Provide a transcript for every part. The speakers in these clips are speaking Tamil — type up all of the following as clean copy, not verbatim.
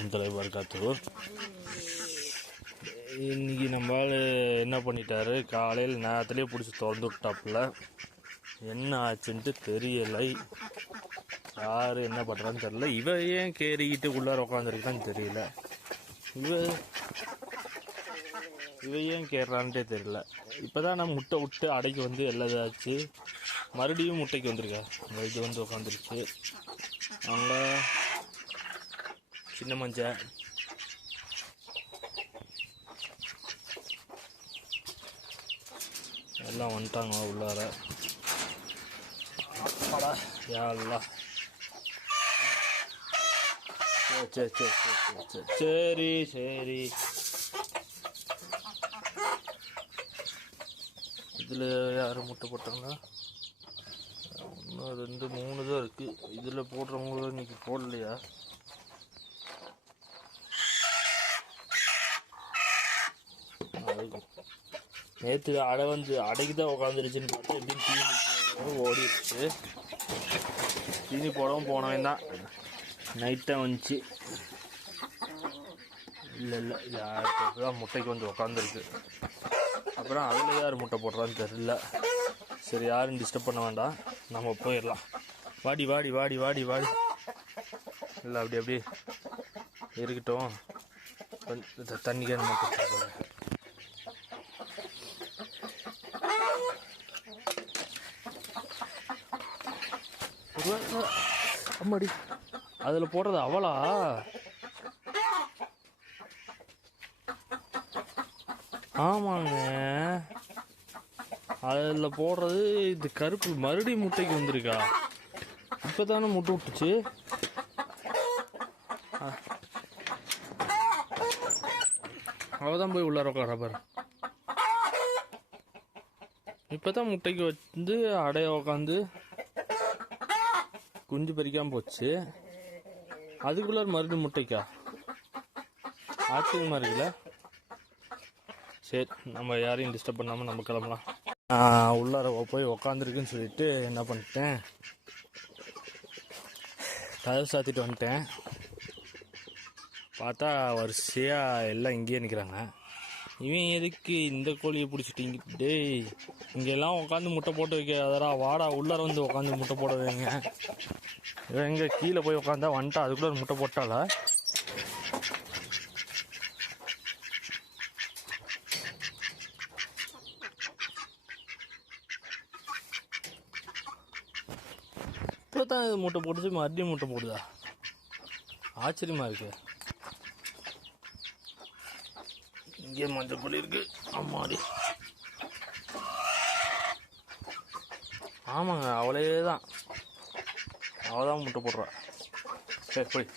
வரமத்துல்லாஹி வபரகாத்துஹு. இன்றைக்கி நம்ம என்ன பண்ணிட்டாரு, காலையில் நேரத்துலேயே பிடிச்சி திறந்து விட்டாப்புல. என்ன ஆச்சுன்ட்டு தெரியலை, யார் என்ன பண்ணுறான்னு தெரியல. இவ ஏன் கேறிக்கிட்டு உள்ளார உட்காந்துருக்கான்னு தெரியல. இவ ஏன் கேட்றான்ட்டே தெரியல. இப்போ தான் நான் முட்டை விட்டு அடைக்கு வந்து எல்லாதாச்சு, மறுபடியும் முட்டைக்கு வந்திருக்கேன். இது வந்து உட்காந்துருச்சு. அவங்க சின்ன மஞ்சை எல்லாம் வந்துட்டாங்க உள்ளார. யாரெல்லாம் சரி சரி. இதில் யாரும் முட்டை போட்டாங்கன்னா 1 2 3 தான் இருக்குது. இதில் போடுறவங்களும் இன்றைக்கி போடலையா? நேற்று அடை வந்து அடைக்கு தான் உட்காந்துருச்சுன்னு பார்த்தா எப்படின்னு தீனி ஓடிடுச்சு. தீனி போடவும் போனவன் தான் நைட்டாக வந்துச்சு. இல்லை யாருக்கு தான் முட்டைக்கு வந்து உட்காந்துருக்கு. அப்புறம் அதில் யார் முட்டை போடுறான்னு தெரியல. சரி, யாரும் டிஸ்டர்ப் பண்ண வேண்டாம், நம்ம போயிடலாம். வாடி வாடி வாடி வாடி வாடி. இல்லை அப்படி இருக்கட்டும். தண்ணி கேன் மட்டும் அம்மாடி. அதில் போடுறது அவளா? ஆமாங்க, அதில் போடுறது இது கருப்பு. மறுபடியும் முட்டைக்கு வந்திருக்கா? இப்போ தானே முட்டை விட்டுச்சு. அவதான் போய் உள்ளார உட்கார பாரு. இப்போ தான் முட்டைக்கு வந்து அடைய உக்காந்து குஞ்சு பறிக்காமல் போச்சு. அதுக்குள்ளார மறுபடியும் முட்டைக்கா? ஆச்சரியமாக இருக்குல்ல. சரி, நம்ம யாரையும் டிஸ்டர்ப் பண்ணாமல் நம்ம கிளம்பலாம். உள்ளார போய் உக்காந்துருக்குன்னு சொல்லிட்டு என்ன பண்ணிட்டேன், கதவு சாத்திட்டு வந்துட்டேன். பார்த்தா வரிசையாக எல்லாம் இங்கேயே நிற்கிறாங்க. இவன் எதுக்கு இந்த கோழியை பிடிச்சிட்டு டேய் இங்கெல்லாம் உட்காந்து முட்டை போட்டு வைக்காதரா, வாடா உள்ளார வந்து உட்காந்து முட்டை போட வைங்க. இவன் எங்கே கீழே போய் உட்காந்தா வந்துட்டா, அதுக்குள்ளே முட்டை போட்டாளா? இப்போ தான் முட்டை போட்டுச்சு, மறுபடியும் முட்டை போடுதா? ஆச்சரியமா இருக்கு. இங்கே மஞ்சள் பொடி இருக்கு. அம்மாடி. ஆமாங்க, அவளே தான், அவள் தான் முட்டை போடுறா. சரி போய்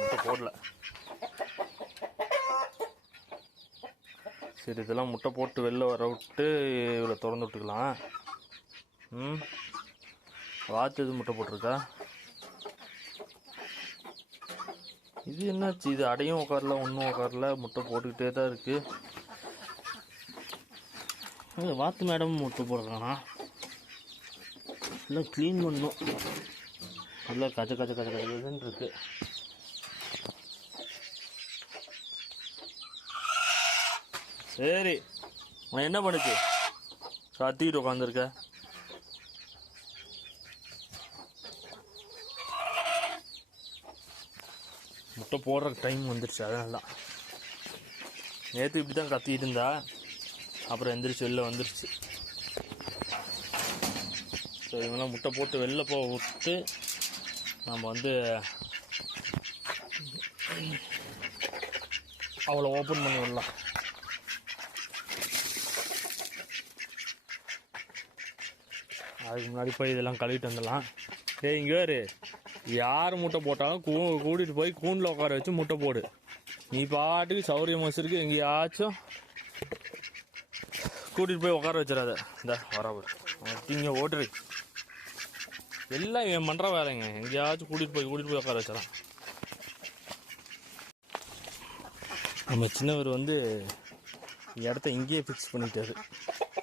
முட்டை போடல. சரி, இதெல்லாம் முட்டை போட்டு வெளில வர விட்டு இவ்வளோ திறந்து விட்டுக்கலாம். வாத்து இது முட்டை போட்டிருக்கா? இது என்னாச்சு? இது அடையும் உட்காரல, ஒன்றும் உட்காரல, முட்டை போட்டுக்கிட்டே தான் இருக்கு. வாத்து மேடமும் முட்டை போடுறானா? எல்லாம் க்ளீன் பண்ணணும். நல்லா கஜன்னு இருக்கு. சரி, உன் என்ன பண்ணுச்சு? கத்திக்கிட்டு உட்காந்துருக்க. முட்டை போடுற டைம் வந்துடுச்சு, அதனால தான். நேற்று இப்படி தான் கத்திக்கிட்டு இருந்தா, அப்புறம் எந்திரிச்சு வெளில வந்துருச்சு. ஸோ இவங்களாம் முட்டை போட்டு வெளில போக விட்டு நம்ம வந்து அவளை ஓப்பன் பண்ணி விடலாம். அதுக்கு முன்னாடி போய் இதெல்லாம் கழுவிட்டு வந்துடலாம். டேய் இங்கே வேறு, யார் முட்டை போட்டாலும் கூட்டிகிட்டு போய் கூண்டில் உட்கார வச்சு முட்டை போடு. நீ பாட்டுக்கு சௌரியம் வச்சுருக்கு எங்கேயாச்சும் கூட்டிகிட்டு போய் உட்கார வச்சிடாத. இந்த வரவர் இங்கே ஓட்டுரு. எல்லாம் இவன் பண்ணுற வேலைங்க. எங்கேயாச்சும் கூட்டிகிட்டு போய் உட்கார வச்சிடலாம். நம்ம சின்னவர் வந்து இடத்த இங்கேயே ஃபிக்ஸ் பண்ணிட்டாரு,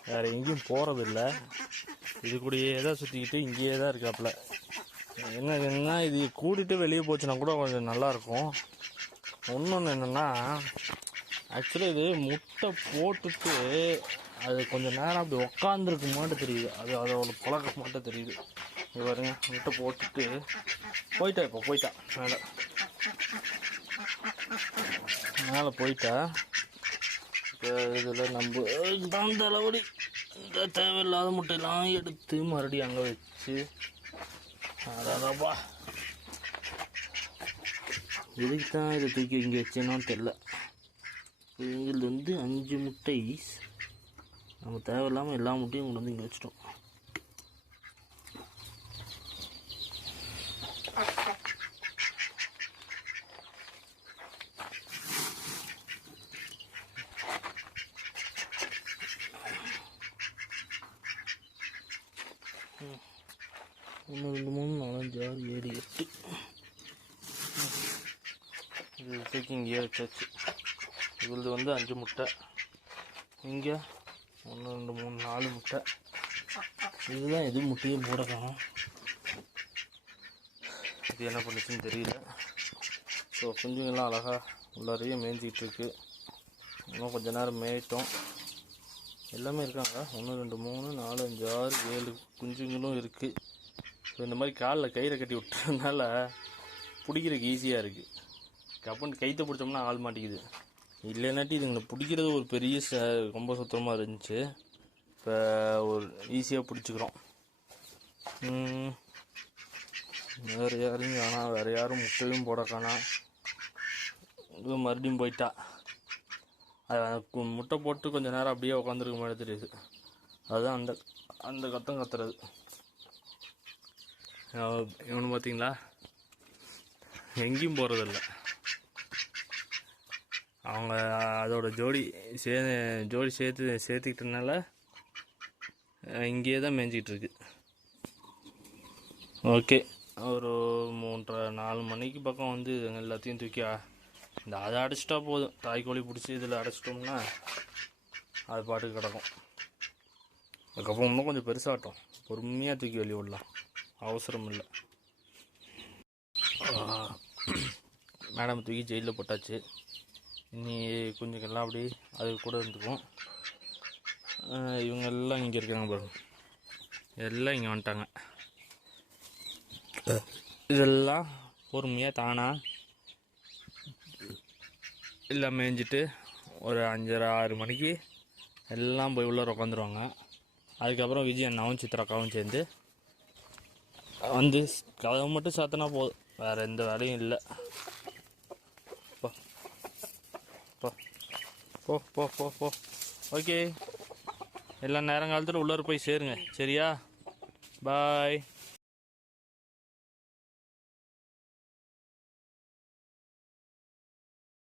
வேறு எங்கேயும் போகிறதில்ல. இது கூடயே தான் சுற்றிக்கிட்டு இங்கேயே தான் இருக்காப்புல. என்ன இது கூட்டிகிட்டு வெளியே போச்சுன்னா கூட கொஞ்சம் நல்லாயிருக்கும். இன்னொன்று என்னென்னா, ஆக்சுவலாக இது முட்டை போட்டுட்டு அது கொஞ்சம் நேரம் அப்படி உக்காந்துருக்கு மாட்டும் தெரியுது. அது அதோட பழக்கம் மாட்டும் தெரியுது. இது பாருங்க, முட்டை போட்டுட்டு போயிட்டா மேலே போயிட்டா. இப்போ இதில் நம்ம தான் தலைவலி. இந்த தேவையில்லாத முட்டையெல்லாம் எடுத்து மறுபடியும் அங்கே வச்சு அதாப்பா எதுக்கு தான் இதை தூக்கி இங்கே வச்சேன்னு தெரில. இதில் வந்து 5 முட்டை நம்ம தேவையில்லாமல் எல்லா முட்டையும் கொண்டு வந்து இங்கே வச்சிட்டோம். ஒன்று 2 3 4 5 6 7 8 இது தூக்கி இங்கேயே வச்சாச்சு. இதில் வந்து 5 முட்டை, இங்கே 1 2 3 4 முட்டை. இதுதான் எது முட்டையும் போட காணும். இது என்ன பண்ணுச்சுன்னு தெரியல. ஸோ குஞ்சுங்கள்லாம் அழகாக உள்ளாரையே மேய்ஞ்சிக்கிட்டு இருக்கு. இன்னும் கொஞ்சம் நேரம் மேய்ட்டோம். எல்லாமே இருக்காங்க. 1 2 3 4 5 6 7 குஞ்சுங்களும் இருக்குது. ஸோ இந்த மாதிரி காலில் கயிறை கட்டி விட்டுறதுனால பிடிக்கிறதுக்கு ஈஸியாக இருக்குது. கப்பன் கைத்தை பிடிச்சோம்னா ஆள் மாட்டிக்குது. இல்லைனாட்டி இதுங்களை பிடிக்கிறது ஒரு பெரிய ரொம்ப சுத்தமாக இருந்துச்சு. இப்போ ஒரு ஈஸியாக பிடிச்சிக்கிறோம். வேறு யாரையும் காணாம், வேறு யாரும் முட்டையும் போட காணாம். இது மறுபடியும் போயிட்டா. அது முட்டை போட்டு கொஞ்சம் நேரம் அப்படியே உட்காந்துருக்க மாதிரி தெரியுது. அதுதான் அந்த அந்த கத்தம் கத்துறது. இவனு பார்த்தீங்களா, எங்கேயும் போகிறதில்ல. அவங்க அதோட ஜோடி சேர்த்துக்கிட்டனால இங்கேயே தான் மேய்ஞ்சிக்கிட்டு இருக்கு. ஓகே, ஒரு 3:30 4 மணிக்கு பக்கம் வந்து எல்லாத்தையும் தூக்கி அதை அடைச்சிட்டா போதும். தாய்க்கோழி பிடிச்சி இதில் அடைச்சிட்டோம்னா அது பாட்டுக்கு கிடக்கும். அதுக்கப்புறம் இன்னும் கொஞ்சம் பெருசாகட்டும், பொறுமையாக தூக்கி வெளியே விடலாம், அவசரம் இல்லை. மேடம் தூக்கி ஜெயிலில் போட்டாச்சு. இனி குஞ்சுங்கள்லாம் அப்படி அது கூட இருந்துக்கும். இவங்க எல்லாம் இங்கே இருக்காங்க பாருங்க, எல்லாம் இங்கே வந்துட்டாங்க. இதெல்லாம் பொறுமையாக தானாக எல்லாம் மேய்ஞ்சிட்டு ஒரு 5:30 6 மணிக்கு எல்லாம் போய் உள்ளே உட்காந்துருவாங்க. அதுக்கப்புறம் விஜய் அண்ணாவும் சித்ராக்காவும் சேர்ந்து வந்து கதவை மட்டும் சாத்தினா போதும், வேறு எந்த வேலையும் இல்லை. போ போ போ போ ஓகே, எல்லா நேரங்காலத்தில் உள்ளார போய் சேருங்க, சரியா? பாய்.